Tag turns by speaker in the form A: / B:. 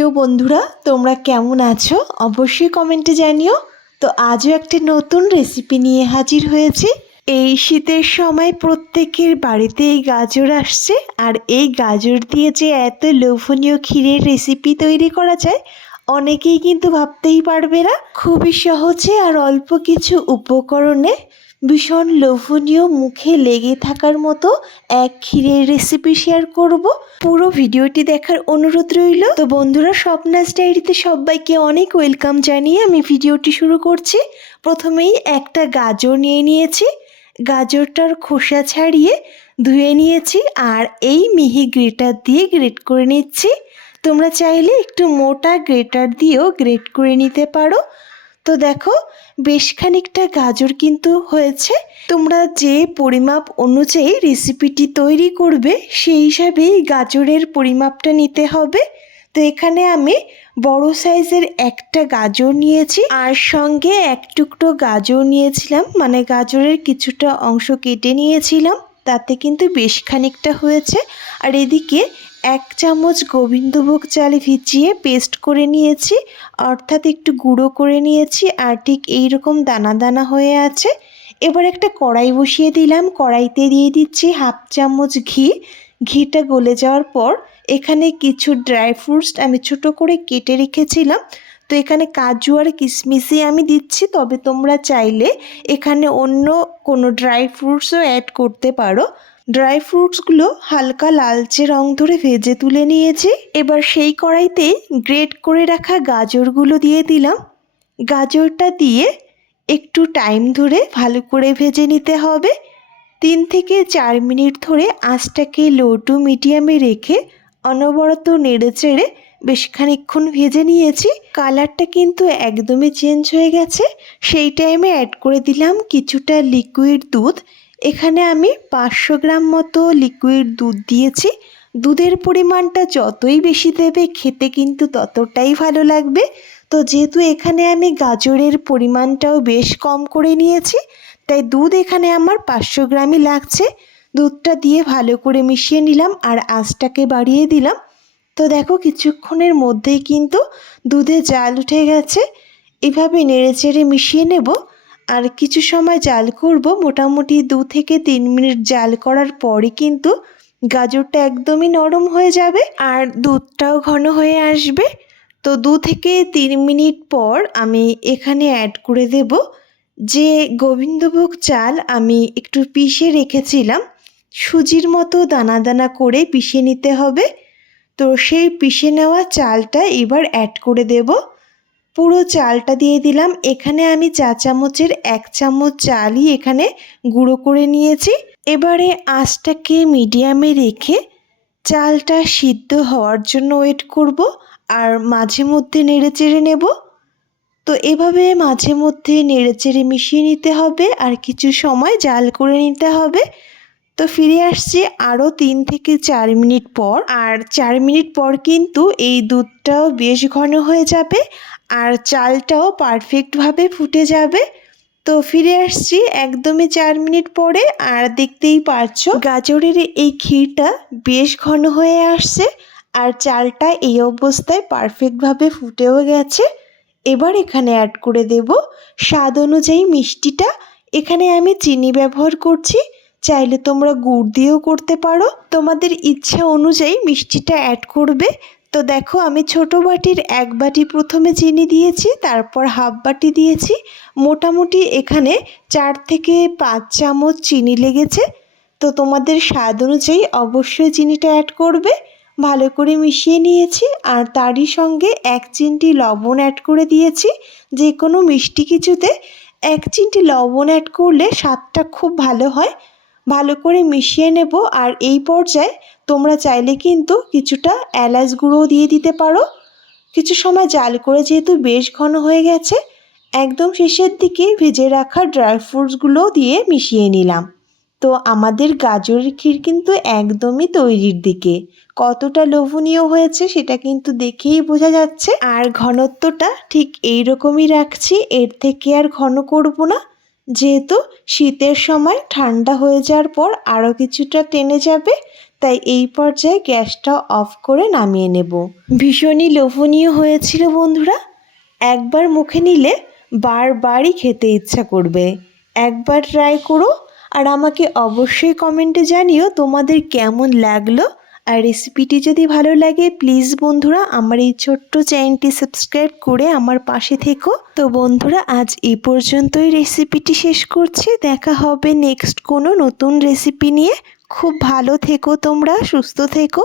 A: প্রিয় বন্ধুরা, তোমরা কেমন আছো? অবশ্যই কমেন্টে জানিও। তো আজও একটা নতুন রেসিপি নিয়ে হাজির হয়েছে। এই শীতের সময় প্রত্যেকের বাড়িতে এই গাজর আসছে, আর এই গাজর দিয়ে যে এত লোভনীয় ক্ষীরের রেসিপি তৈরি করা যায়, অনেকেই কিন্তু ভাবতেই পারবে না। খুবই সহজে আর অল্প কিছু উপকরণে ভীষণ লোভনীয় মুখে লেগে থাকার মতো এক ক্ষীরের রেসিপি শেয়ার করব। পুরো ভিডিওটি দেখার অনুরোধ রইল। তো বন্ধুরা, স্বপ্নাস ডায়েরিতে সবাইকে অনেক ওয়েলকাম জানিয়ে আমি ভিডিওটি শুরু করছি। প্রথমেই একটা গাজর নিয়ে নিয়েছি। গাজরটার খোসা ছাড়িয়ে ধুয়ে নিয়েছি আর এই মিহি গ্রেটার দিয়ে গ্রেট করে নিচ্ছি। তোমরা চাইলে একটু মোটা গ্রেটার দিয়েও গ্রেট করে নিতে পারো। তো দেখো, বেশ খানিকটা গাজর কিন্তু হয়েছে। তোমরা যে পরিমাপ অনুযায়ী রেসিপিটি তৈরি করবে, সেই হিসাবেই গাজরের পরিমাপটা নিতে হবে। তো এখানে আমি বড় সাইজের একটা গাজর নিয়েছি, আর সঙ্গে এক টুকরো গাজর নিয়েছিলাম। মানে গাজরের কিছুটা অংশ কেটে নিয়েছিলাম, তাতে কিন্তু বেশ খানিকটা হয়েছে। আর এদিকে এক চামচ গোবিন্দভোগ চাল ভিজিয়ে পেস্ট করে নিয়েছি, অর্থাৎ একটু গুঁড়ো করে নিয়েছি, আর ঠিক এইরকম দানা দানা হয়ে আছে। এবার একটা কড়াই বসিয়ে দিলাম, কড়াইতে দিয়ে দিচ্ছি হাফ চামচ ঘি। ঘিটা গলে যাওয়ার পর এখানে কিছু ড্রাই ফ্রুটস আমি ছোট করে কেটে রেখেছিলাম। তো এখানে কাজু আর কিশমিশই আমি দিচ্ছি, তবে তোমরা চাইলে এখানে অন্য কোনো ড্রাই ফ্রুটসও অ্যাড করতে পারো। ড্রাই ফ্রুটসগুলো হালকা লালচে রং ধরে ভেজে তুলে নিয়েছি। এবার সেই কড়াইতে গ্রেট করে রাখা গাজরগুলো দিয়ে দিলাম। গাজরটা দিয়ে একটু টাইম ধরে ভালো করে ভেজে নিতে হবে। তিন থেকে চার মিনিট ধরে আঁচটাকে লো টু মিডিয়ামে রেখে অনবরত নেড়ে চেড়ে বেশ খানিক্ষণ ভেজে নিয়েছি। কালারটা কিন্তু একদমই চেঞ্জ হয়ে গেছে। সেই টাইমে অ্যাড করে দিলাম কিছুটা লিকুইড দুধ। এখানে আমি পাঁচশো গ্রাম মতো লিকুইড দুধ দিয়েছি। দুধের পরিমাণটা যতই বেশি দেবে, খেতে কিন্তু ততটাই ভালো লাগবে। তো যেহেতু এখানে আমি গাজরের পরিমাণটাও বেশ কম করে নিয়েছি, তাই দুধ এখানে আমার পাঁচশো গ্রামই লাগছে। দুধটা দিয়ে ভালো করে মিশিয়ে নিলাম আর আঁচটাকে বাড়িয়ে দিলাম। তো দেখো কিছুক্ষণের মধ্যেই কিন্তু দুধে জাল উঠে গেছে। এভাবে নেড়ে চেড়ে মিশিয়ে নেব। আর কিছু সময় জাল করব, মোটামুটি দু থেকে তিন মিনিট জাল করার পরে কিন্তু গাজরটা একদমই নরম হয়ে যাবে আর দুধটাও ঘন হয়ে আসবে। তো দু থেকে তিন মিনিট পর আমি এখানে অ্যাড করে দেব যে গোবিন্দভোগ চাল আমি একটু পিষে রেখেছিলাম। সুজির মতো দানা দানা করে পিষে নিতে হবে। তো সেই পিষে নেওয়া চালটা এবার অ্যাড করে দেবো। পুরো চালটা দিয়ে দিলাম। এখানে আমি চা চামচের এক চামচ চালই এখানে গুঁড়ো করে নিয়েছি। এবারে আঁচটাকে মিডিয়ামে রেখে চালটা সিদ্ধ হওয়ার জন্য ওয়েট করব আর মাঝে মধ্যে নেড়ে চেড়ে নেব। তো এভাবে মাঝে মধ্যে নেড়ে চেড়ে মিশিয়ে নিতে হবে আর কিছু সময় জাল করে নিতে হবে। তো ফিরে আসছি আরও তিন থেকে চার মিনিট পর। আর চার মিনিট পর কিন্তু এই দুধটাও বেশ ঘন হয়ে যাবে আর চালটাও পারফেক্টভাবে ফুটে যাবে। তো ফিরে আসছি একদমই চার মিনিট পরে আর দেখতেই পারছ গাজরের এই ক্ষীরটা বেশ ঘন হয়ে আসছে আর চালটা এই অবস্থায় পারফেক্টভাবে ফুটেও গেছে। এবার এখানে অ্যাড করে দেব স্বাদ অনুযায়ী মিষ্টিটা। এখানে আমি চিনি ব্যবহার করছি। চাইলে তোমরা গুড় দিয়েও করতে পারো। তোমাদের ইচ্ছা অনুযায়ী মিষ্টিটা অ্যাড করবে। তো দেখো, আমি ছোট বাটির এক বাটি প্রথমে চিনি দিয়েছি, তারপর হাফ বাটি দিয়েছি। মোটামুটি এখানে চার থেকে পাঁচ চামচ চিনি লেগেছে। তো তোমাদের স্বাদ অনুযায়ী অবশ্যই চিনিটা অ্যাড করবে। ভালো করে মিশিয়ে নিয়েছি আর তারই সঙ্গে এক চিমটি লবণ অ্যাড করে দিয়েছি। যে কোনো মিষ্টি কিছুতে এক চিনটি লবণ অ্যাড করলে স্বাদটা খুব ভালো হয়। ভালো করে মিশিয়ে নেব আর এই পর্যায়ে তোমরা চাইলে কিন্তু কিছুটা এলাচ গুঁড়োও দিয়ে দিতে পারো। কিছু সময় জাল করে যেহেতু বেশ ঘন হয়ে গেছে, একদম শেষের দিকে ভেজে রাখা ড্রাই ফ্রুটসগুলো দিয়ে মিশিয়ে নিলাম। তো আমাদের গাজরের ক্ষীর কিন্তু একদমই তৈরির দিকে। কতটা লোভনীয় হয়েছে সেটা কিন্তু দেখেই বোঝা যাচ্ছে। আর ঘনত্বটা ঠিক এই রকমই রাখছি, এর থেকে আর ঘন করব না। যেহেতু শীতের সময় ঠান্ডা হয়ে যাওয়ার পর আরও কিছুটা টেনে যাবে, তাই এই পর্যায়ে গ্যাসটা অফ করে নামিয়ে নেব। ভীষণই লোভনীয় হয়েছিল বন্ধুরা। একবার মুখে নিলে বারবারই খেতে ইচ্ছা করবে। একবার ট্রাই করো, আর আমাকে অবশ্যই কমেন্টে জানিও তোমাদের কেমন লাগল। আর রেসিপিটি যদি ভালো লাগে প্লিজ বন্ধুরা, আমার এই ছোট্ট চ্যানেলটি সাবস্ক্রাইব করে আমার পাশে থেকো। তো বন্ধুরা, আজ এই পর্যন্তই রেসিপিটি শেষ করছি। দেখা হবে নেক্সট কোনো নতুন রেসিপি নিয়ে। খুব ভালো থেকো তোমরা, সুস্থ থেকো।